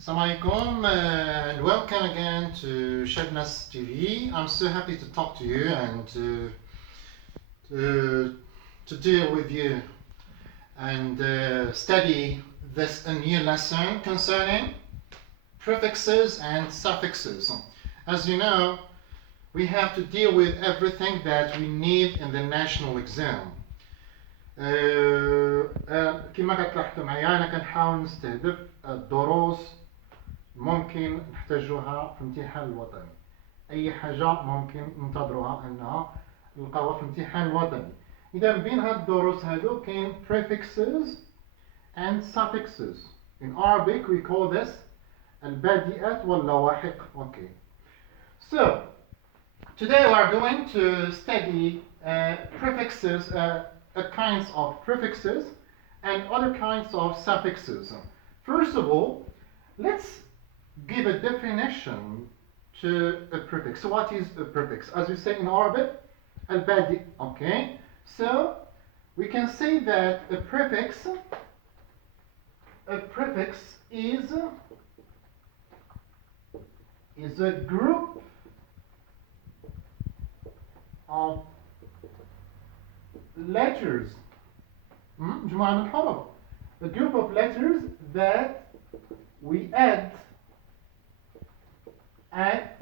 Assalamu alaikum and welcome again to ChadNass TV. I'm so happy to talk to you and to deal with you and study this a new lesson concerning prefixes and suffixes. As you know, we have to deal with everything that we need in the national exam. كما كتلاحظوا معايا أنا كنحاول نستهدف الدروس ممكن نحتاجوها في الامتحان الوطني. أي حاجة ممكن ننتظروها أنها نلقاوها في الامتحان الوطني. إذا بين هاد الدروس هادو كاين prefixes and suffixes. In Arabic we call this البادءات واللواحق. Okay. So today we are going to study prefixes, kinds of prefixes and other kinds of suffixes. First of all, let's give a definition to a prefix. So what is a prefix? As we say in Arabic, al-badi. Okay. So we can say that a prefix is a group of letters. مجموعة من الحروف. A group of letters that we add at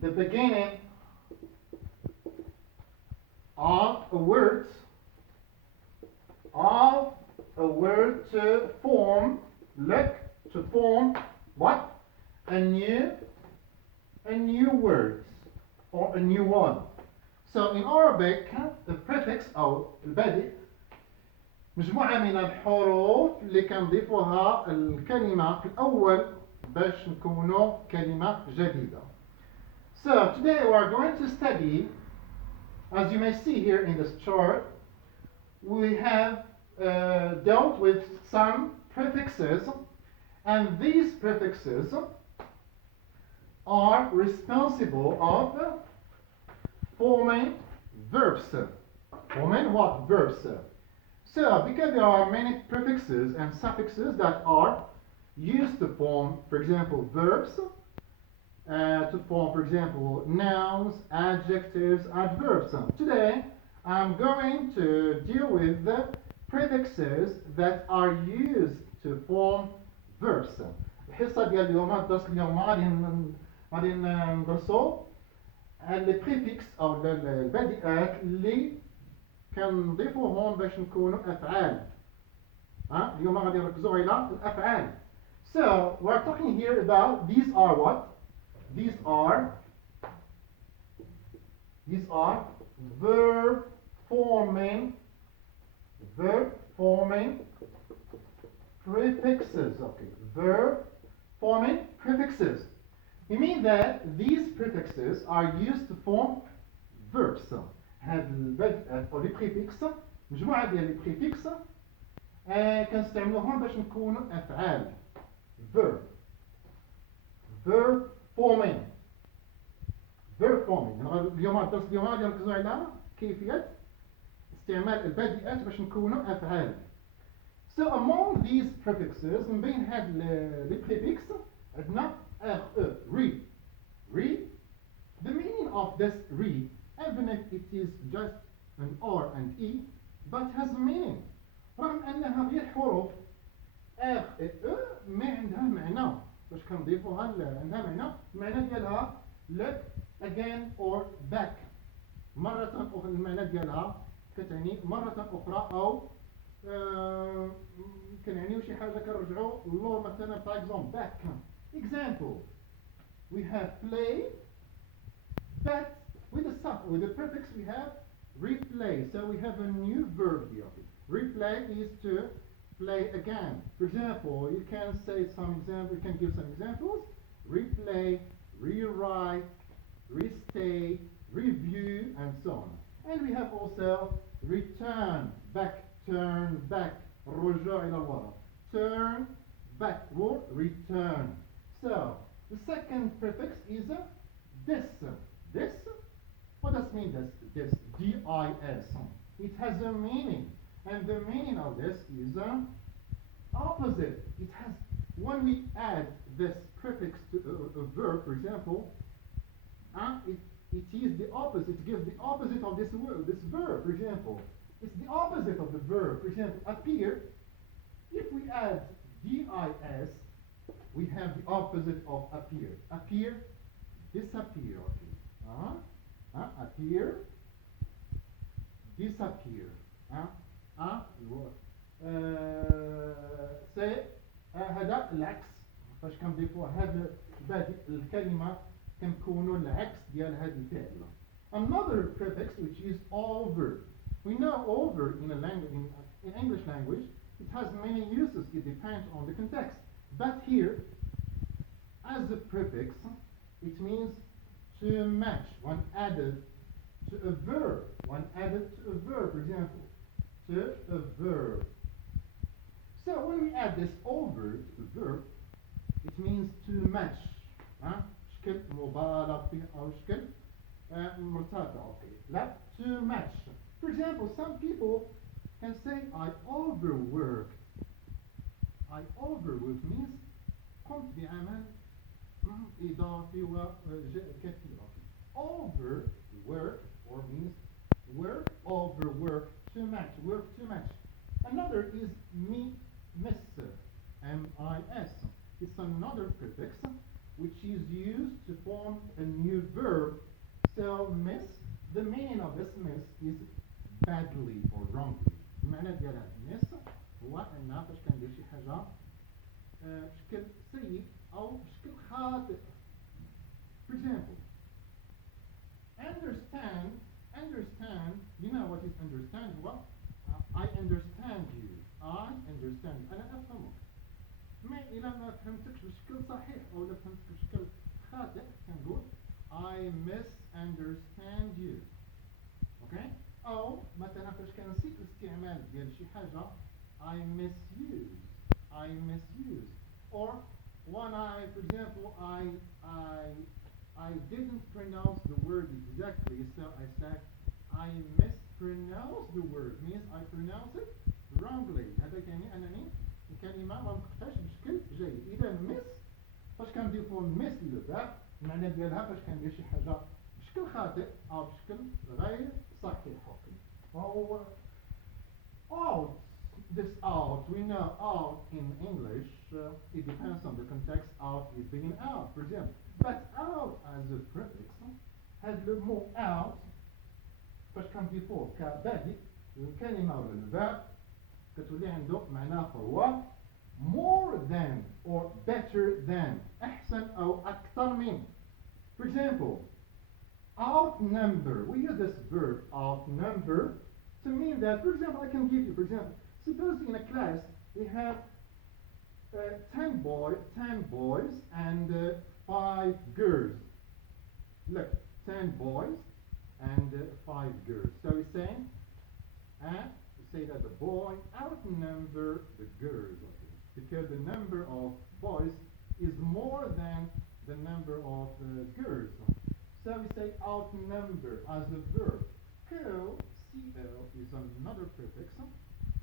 the beginning of a word to form what? A new word or a new one. So in Arabic, the prefix أو البادئ مجموعة من الحروف اللي كنضيفوها الكلمة في الأول باش نكونوا كلمة جديدة. So today we are going to study, as you may see here in this chart, we have dealt with some prefixes, and these prefixes are responsible of forming verbs. Forming what? Verbs. So, because there are many prefixes and suffixes that are used to form, for example, verbs, to form, for example, nouns, adjectives, adverbs. Today, I'm going to deal with the prefixes that are used to form verbs. الحصة ديال اليوم الدرس اليوم غادي ندرسوا les prefixes أو البادئات اللي كنضيفوهم باش نكونوا أفعال. اليوم غادي نركزوا على الأفعال. So we're talking here about these are what? These are verb forming prefixes. Okay, verb forming prefixes. We mean that these prefixes are used to form verbs. هاد البدء أو les prefixes مجموعة ديال les prefixes كنستعملوهم باش نكونوا أفعال. verb forming. اليوم الدرس اليوم غادي نركزوا على كيفية استعمال البادئات باش نكونوا أفعال. So among these prefixes من بين هاد les prefixes عندنا re. The meaning of this re, even if it is just an R and E, but has a meaning. رغم أنها غير حروف ما عندها معنى باش كنضيفوها عندها معنى. المعنى ديالها look, again or back. مرة أخرى المعنى ديالها كتعني مرة أخرى أو كنعنيو شي حاجة كنرجعو للور مثلا. for example back. Example, we have play, but with the prefix we have replay. So we have a new verb here. Replay is to play again. For example, you can say some example. You can give some examples. Replay, rewrite, restate, review, and so on. And we have also return, back, turn back, رجوع إلى الوراء. Turn back or return. So the second prefix is this. This. What does mean this? This. D-I-S. It has a meaning, and the meaning of this is opposite. It has one when we add this prefix to a verb, for example, it is the opposite, it gives the opposite of this word, this verb, for example. It's the opposite of the verb. For example, appear, if we add dis, we have the opposite of appear. Appear, disappear, okay. Appear, disappear. سي هذا العكس فاش كنضيفوا هذا بادئ الكلمة كنكونوا العكس ديال هذه الفاعلة. Another prefix which is over. We know over in English language it has many uses. It depends on the context. But here, as a prefix, it means to match when added to a verb. When added to a verb, for example, to a verb. So when we add this over to the verb, it means to match. شكل مبالغ فيه أو شكل مرتفع. Okay. لا, to match. For example, some people can say I overwork. I overwork means قمت بعمل إضافي وكثير. Overwork or means work, overwork, to match, work to match. Another is miss, M-I-S. It's another prefix which is used to form a new verb. So miss, the meaning of this miss is badly or wrongly. المعنى ديال miss هو أنها فاش كندير شي حاجة بشكل سيء أو بشكل خاطئ. For example, understand, you know what is understand? What? I understand you. I understand. أنا أفهمك. ما إذا ما فهمتكش بشكل صحيح أو لا فهمتك بشكل خاطئ كنقول I misunderstand you. Okay? أو مثلا فاش كنسيت الاستعمال ديال شي حاجة I misuse. Or when for example, I didn't pronounce the word exactly, so I said I mispronounced the word, means I pronounce it wrongly. هذا يعني أنني الكلمة ما نطقتهاش بشكل جيد. إذا miss فاش كنضيفوا miss للverb المعنى ديالها فاش كندير شي حاجة بشكل خاطئ أو بشكل غير صحيح. أو out. This out, we know out in English, it depends on the context. Out is being out, for example. But out as a prefix has the more out فاش كنضيفوه كبادئ الكلمة ولا الفعل كتولي عنده معنى آخر هو more than or better than أحسن أو أكثر من. For example, outnumber. We use this verb outnumber to mean that, for example, I can give you, for example, suppose in a class we have 10 boys and 5 girls. Look, 10 boys and 5 girls. So we're saying, we say that the boy outnumber the girls, because the number of boys is more than the number of girls. So we say outnumber as a verb. Co, C-O, is another prefix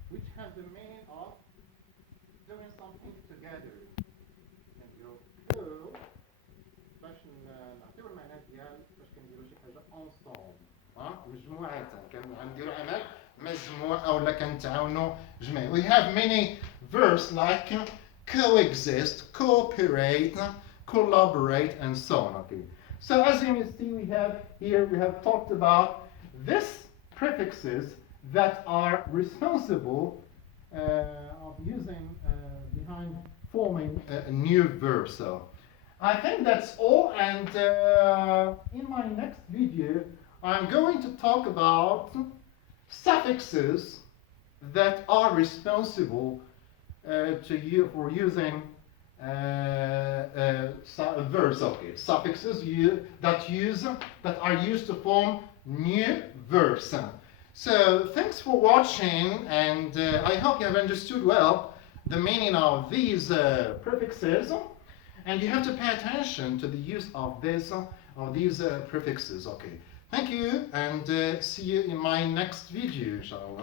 which has the meaning of doing something together. And you go باش نعطيو المعنى ديال باش كنديرو شي حاجة ensemble. مجموعة كنديرو عمل مجموع أو لا كنتعاونو جميع. We have many verbs like coexist, cooperate, collaborate, and so on. Okay. So as you can see, we have talked about these prefixes that are responsible of using behind forming a new verb. So I think that's all, and in my next video I'm going to talk about suffixes that are responsible for using verbs. Okay, suffixes that are used to form new verbs. So thanks for watching, and I hope you have understood well the meaning of these prefixes, and you have to pay attention to the use of these prefixes. Okay, thank you, and see you in my next video, inshallah.